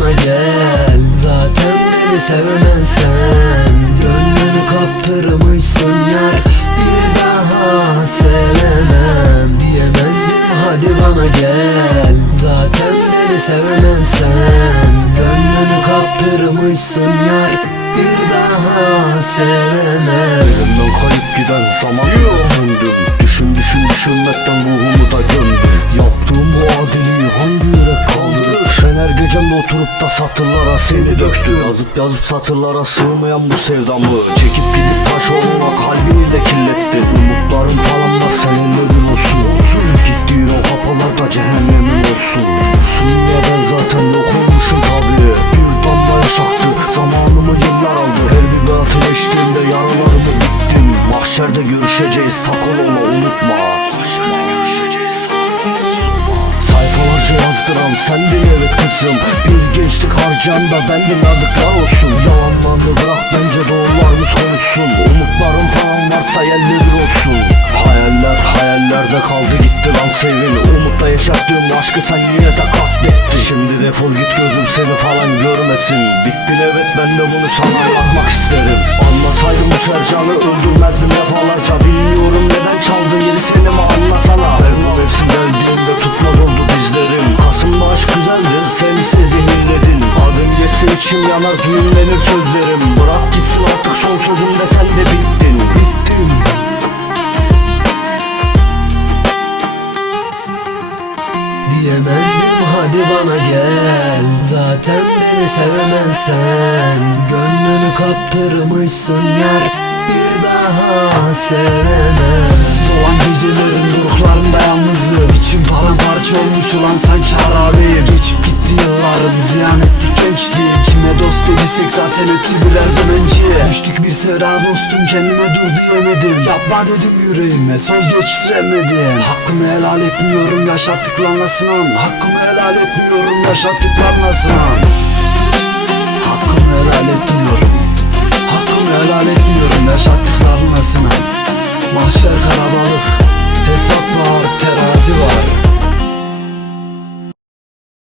bana gel. Zaten beni sevemen sen. Gönlünü kaptırmışsın yar. Bir daha sevemem Diyemezdim. Hadi bana gel. Zaten beni sevemen sen. Gönlünü kaptırmışsın yar. Bir daha sevemem. Elimden kayıp giden zaman Gecemde oturup da satırlara seni döktüm. Yazıp yazıp satırlara sığmayan bu sevdamı Çekip gidip taş olma kalbimi de kirletti. Umutlarım falan var seninle bir olsun olsun. Gittiğin o kapılarda cehennemin olsun. Olsun ya ben zaten yok olmuşum tabi Bir damla yaş aktı zamanımı yıllar aldı. Her bir batıl eşliğinde yaralarımı bittim. Mahşerde görüşeceğiz sakın onu unutma kızım Bir gençlik harcayan da benden yazıklar olsun. Yalanlarını bırak bence doğrularımız konuşsun Umutlarım falan varsa yerli bir olsun. Hayaller hayallerde kaldı gitti lan sevgili Umutla yaşattığım aşkı sen yine de katlettin. Şimdi defol git gözüm seni falan görmesin. Bittin evet ben de bunu sana anlatmak isterim. Anlasaydım bu Sercan'ı öldürmezdim defalarca. Bilmiyorum içim yanar düğümlenir sözlerim. Bırak gitsin artık son sözüm de sen de bittin. Bittin Diyemezdim hadi bana gel. Zaten beni sevemen sen. Gönlünü kaptırmışsın yar Bir daha sevemem. Sessiz olan gecelerin duruklarında yalnızım. İçim paramparça olmuş ulan sanki Kesek zaten etti birer dönenciye Düştük bir sıra dostum kendime dur diyemedim. Yapma dedim yüreğime söz geçiremedim. Hakkımı helal etmiyorum yaşattıklarla sınan. Hakkımı helal etmiyorum yaşattıklarla sınan. Hakkımı helal etmiyorum. Hakkımı helal etmiyorum yaşattıklarla sınan. Mahşer